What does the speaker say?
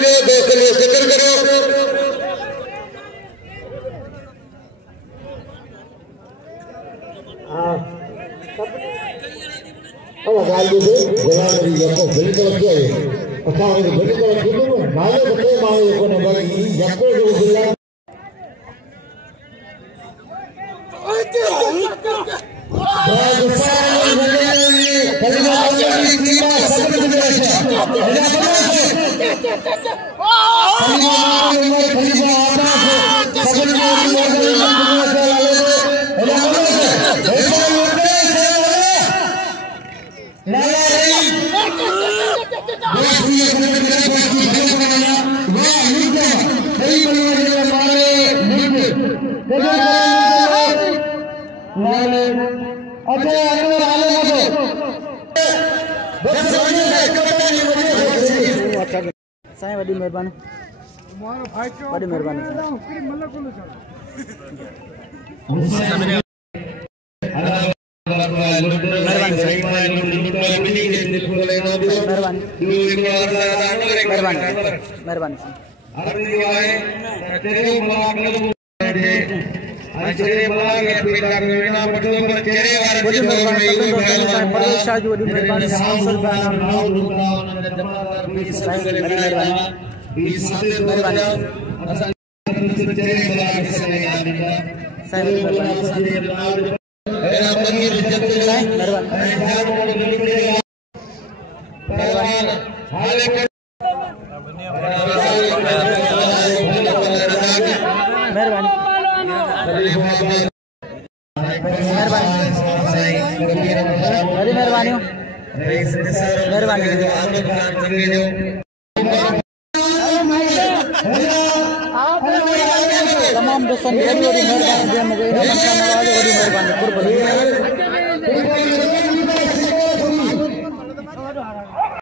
के लिए जिक्र करो। गाली से गुलाम यको बिल्कुल क्या है अच्छा है बिल्कुल क्यों माले बते माले को ने बाकी यको जो गुलाम साईं वॾी महिरबानी वॾी महिरबानी मेहरबानी तमाम दोस्तों मेहरबानी